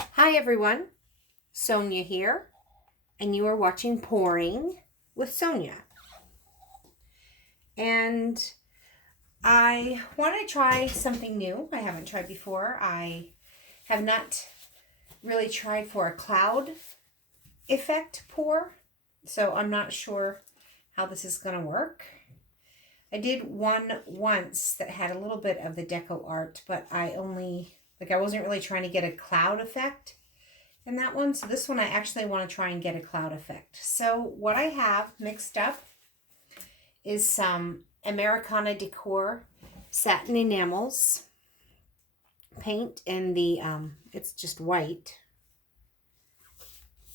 Hi everyone, Sonia here, and you are watching Pouring with Sonia. And I want to try something new I haven't tried before. I have not really tried for a cloud effect pour, so I'm not sure how this is going to work. I did one once that had a little bit of the deco art, but I wasn't really trying to get a cloud effect in that one. So this one I actually want to try and get a cloud effect. So what I have mixed up is some Americana Decor satin enamels paint in the it's just white.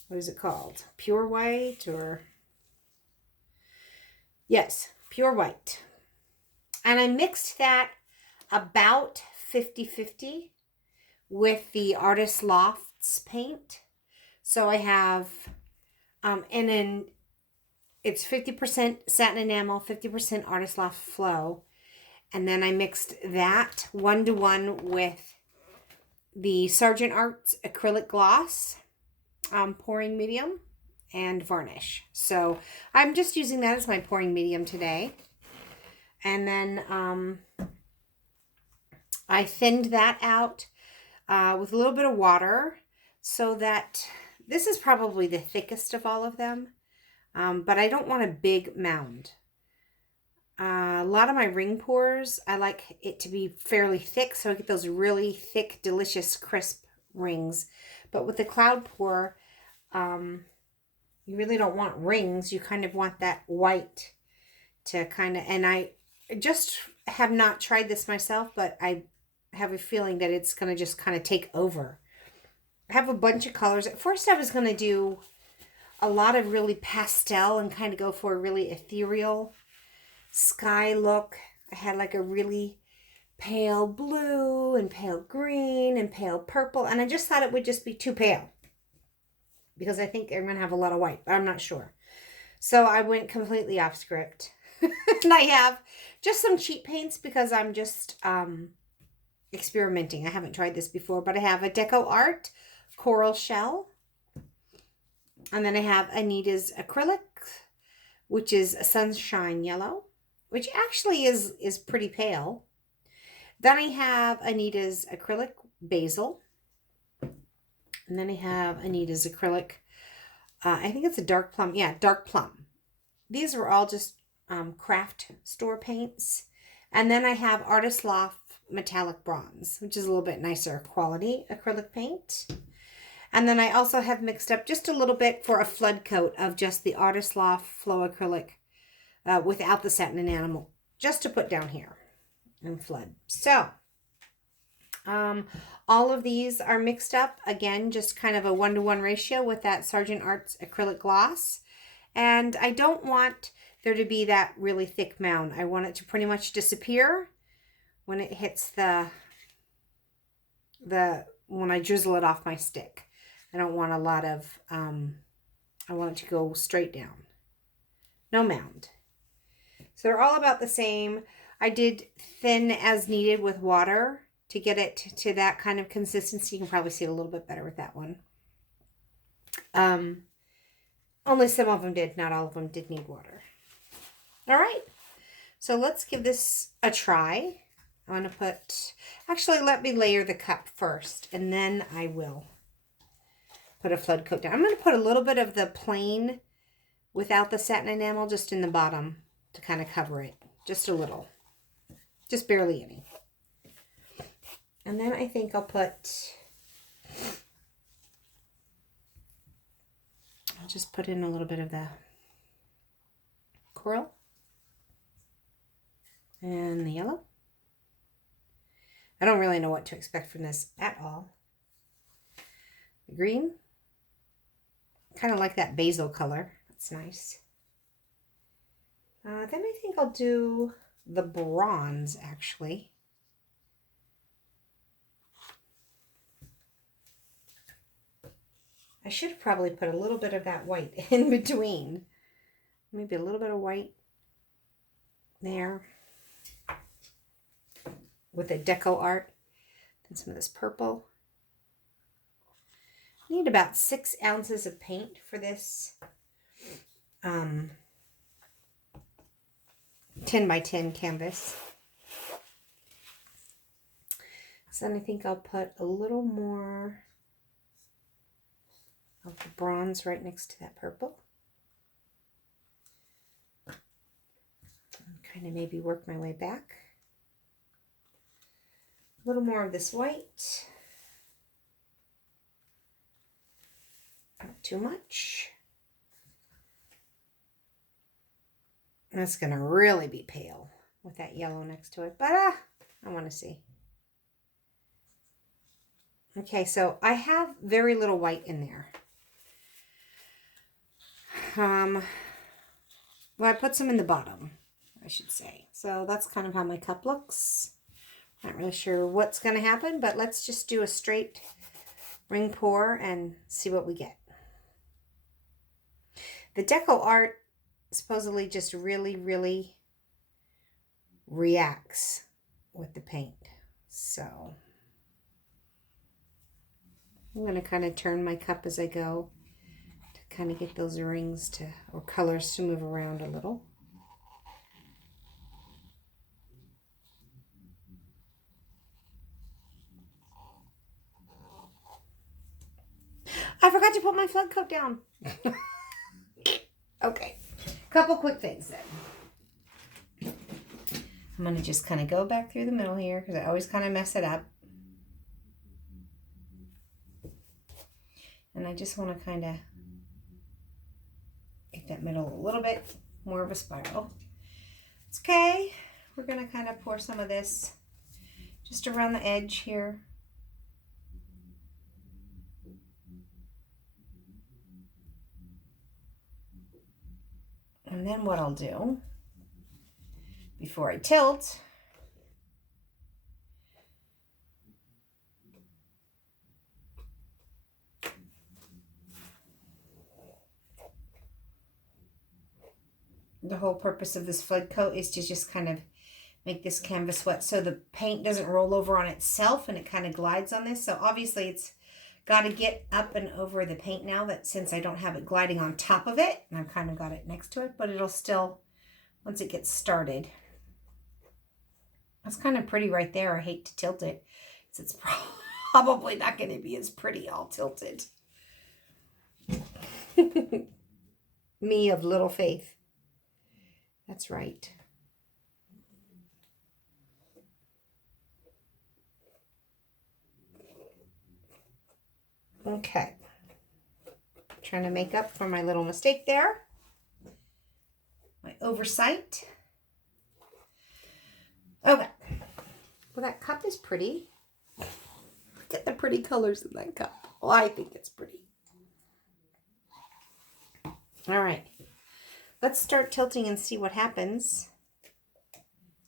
What is it called? Pure white or yes, pure white. And I mixed that about 50-50 with the Artist Lofts paint. So I have and then it's 50% satin enamel, 50% Artist Loft Flow. And then I mixed that 1-to-1 with the Sargent Arts acrylic gloss, pouring medium, and varnish. So I'm just using that as my pouring medium today. And then I thinned that out with a little bit of water so that this is probably the thickest of all of them. But I don't want a big mound. A lot of my ring pours, I like it to be fairly thick, so I get those really thick, delicious, crisp rings. But with the cloud pour, you really don't want rings. You kind of want that white to kind of, and I just have not tried this myself, but I have a feeling that it's going to just kind of take over. I have a bunch of colors. At first I was going to do a lot of really pastel and kind of go for a really ethereal sky look. I had like a really pale blue and pale green and pale purple, and I just thought it would just be too pale because I think I'm going to have a lot of white, but I'm not sure. So I went completely off script. And I have just some cheap paints because I'm just experimenting. I haven't tried this before, but I have a Deco Art Coral Shell. And then I have Anita's Acrylic, which is a Sunshine Yellow, which actually is pretty pale. Then I have Anita's Acrylic Basil. And then I have Anita's Acrylic, I think it's a dark plum. Yeah, dark plum. These are all just craft store paints. And then I have Artist Loft Metallic Bronze, which is a little bit nicer quality acrylic paint. And then I also have mixed up just a little bit for a flood coat of just the Artist Loft Flow Acrylic without the satin enamel, just to put down here and flood. So all of these are mixed up. Again, just kind of a 1-to-1 ratio with that Sargent Arts acrylic gloss. And I don't want there to be that really thick mound. I want it to pretty much disappear when it hits when I drizzle it off my stick. I don't want a lot of, I want it to go straight down. No mound. So they're all about the same. I did thin as needed with water to get it to that kind of consistency. You can probably see it a little bit better with that one. Only some of them did, not all of them did need water. All right, so let's give this a try. I'm going to put, actually let me layer the cup first and then I will put a flood coat down. I'm going to put a little bit of the plain without the satin enamel just in the bottom to kind of cover it. Just a little. Just barely any. And then I think I'll just put in a little bit of the coral and the yellow. I don't really know what to expect from this at all. The green. Kind of like that basil color. That's nice. Then I think I'll do the bronze, actually. I should have probably put a little bit of that white in between. Maybe a little bit of white there with the deco art. Then some of this purple. Need about 6 ounces of paint for this 10 by 10 canvas. So then I think I'll put a little more of the bronze right next to that purple. Kind of maybe work my way back. A little more of this white. Not too much. And it's going to really be pale with that yellow next to it. But I want to see. Okay, so I have very little white in there. Well, I put some in the bottom, I should say. So that's kind of how my cup looks. Not really sure what's going to happen, but let's just do a straight ring pour and see what we get. The deco art supposedly just really, really reacts with the paint. So I'm going to kind of turn my cup as I go to kind of get those rings to, or colors to move around a little. I forgot to put my flood coat down. Okay, couple quick things then. I'm going to just kind of go back through the middle here because I always kind of mess it up. And I just want to kind of get that middle a little bit more of a spiral. It's okay. We're going to kind of pour some of this just around the edge here. And then what I'll do before I tilt, the whole purpose of this flood coat is to just kind of make this canvas wet so the paint doesn't roll over on itself and it kind of glides on this. So obviously it's got to get up and over the paint now, that since I don't have it gliding on top of it, and I've kind of got it next to it, but it'll still, once it gets started. That's kind of pretty right there. I hate to tilt it, so it's probably not going to be as pretty all tilted. Me of little faith. That's right. Okay. Trying to make up for my little mistake there. My oversight. Okay. Well, that cup is pretty. Look at the pretty colors in that cup. Well, I think it's pretty. All right. Let's start tilting and see what happens.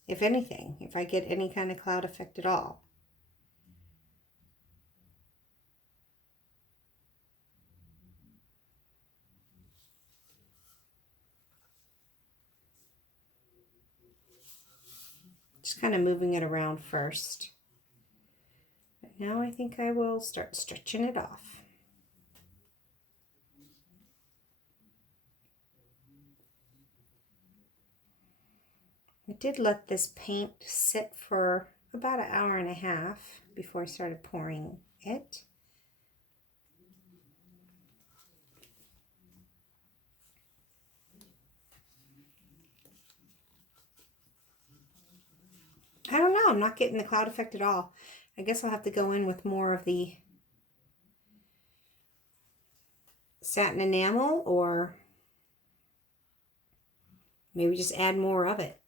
If anything, if I get any kind of cloud effect at all. Just kind of moving it around first. But now I think I will start stretching it off. I did let this paint sit for about an hour and a half before I started pouring it. I don't know. I'm not getting the cloud effect at all. I guess I'll have to go in with more of the satin enamel, or maybe just add more of it.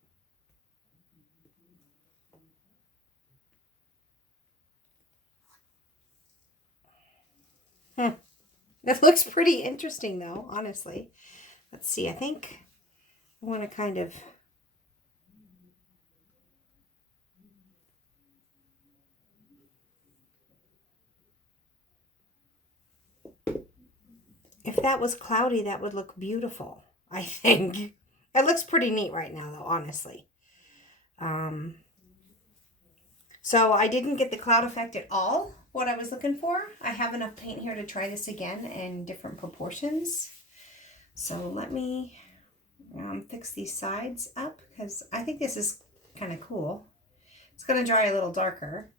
That looks pretty interesting though, honestly. Let's see. I think I want to kind of if that was cloudy, that would look beautiful, I think. It looks pretty neat right now, though, honestly. So I didn't get the cloud effect at all what I was looking for. I have enough paint here to try this again in different proportions. So let me fix these sides up because I think this is kind of cool. It's going to dry a little darker.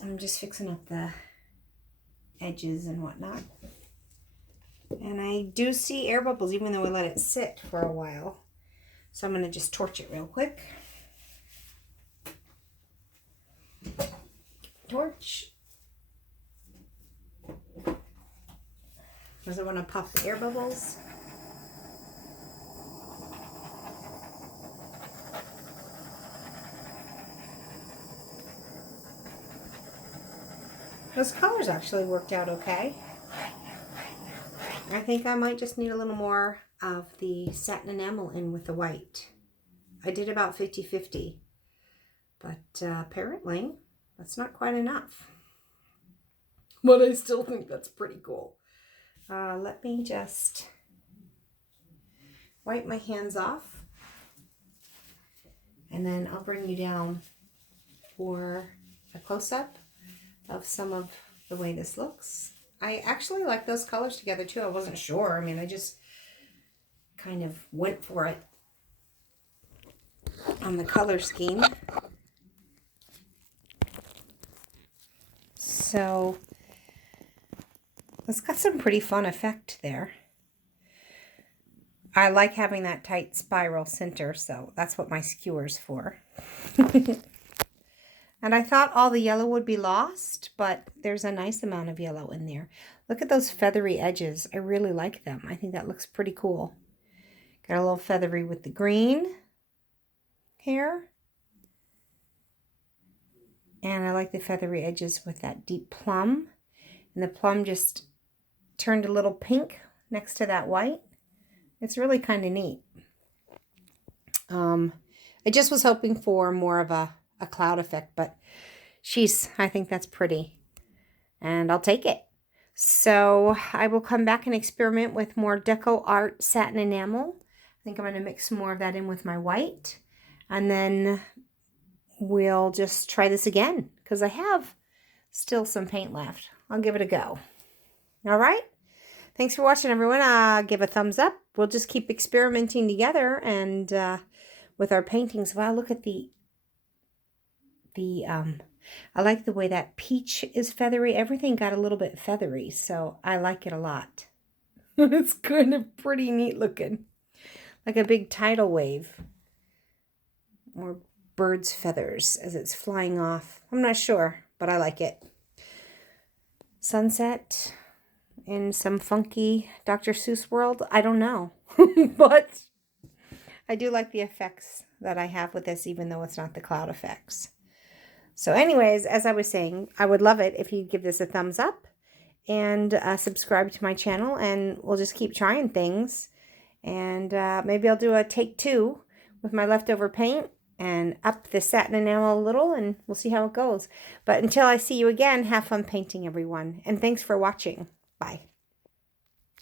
I'm just fixing up the edges and whatnot. And I do see air bubbles even though I let it sit for a while. So I'm going to just torch it real quick. Torch. Does it want to pop the air bubbles? Those colors actually worked out okay. I think I might just need a little more of the satin enamel in with the white. I did about 50-50, but apparently that's not quite enough. But I still think that's pretty cool. Let me just wipe my hands off, and then I'll bring you down for a close-up of some of the way this looks. I actually like those colors together too. I wasn't sure. I mean, I just kind of went for it on the color scheme. So it's got some pretty fun effect there. I like having that tight spiral center, so that's what my skewer's for. And I thought all the yellow would be lost, but there's a nice amount of yellow in there. Look at those feathery edges. I really like them. I think that looks pretty cool. Got a little feathery with the green here. And I like the feathery edges with that deep plum. And the plum just turned a little pink next to that white. It's really kind of neat. I just was hoping for more of a cloud effect, but I think that's pretty. And I'll take it. So I will come back and experiment with more Deco Art satin enamel. I think I'm going to mix some more of that in with my white. And then we'll just try this again because I have still some paint left. I'll give it a go. All right. Thanks for watching, everyone. Give a thumbs up. We'll just keep experimenting together and with our paintings. Wow, look at I like the way that peach is feathery. Everything got a little bit feathery, so I like it a lot. It's kind of pretty neat looking. Like a big tidal wave. Or bird's feathers as it's flying off. I'm not sure, but I like it. Sunset in some funky Dr. Seuss world. I don't know. But I do like the effects that I have with this, even though it's not the cloud effects. So anyways, as I was saying, I would love it if you'd give this a thumbs up and subscribe to my channel, and we'll just keep trying things. And maybe I'll do a take 2 with my leftover paint and up the satin enamel a little, and we'll see how it goes. But until I see you again, have fun painting, everyone. And thanks for watching. Bye.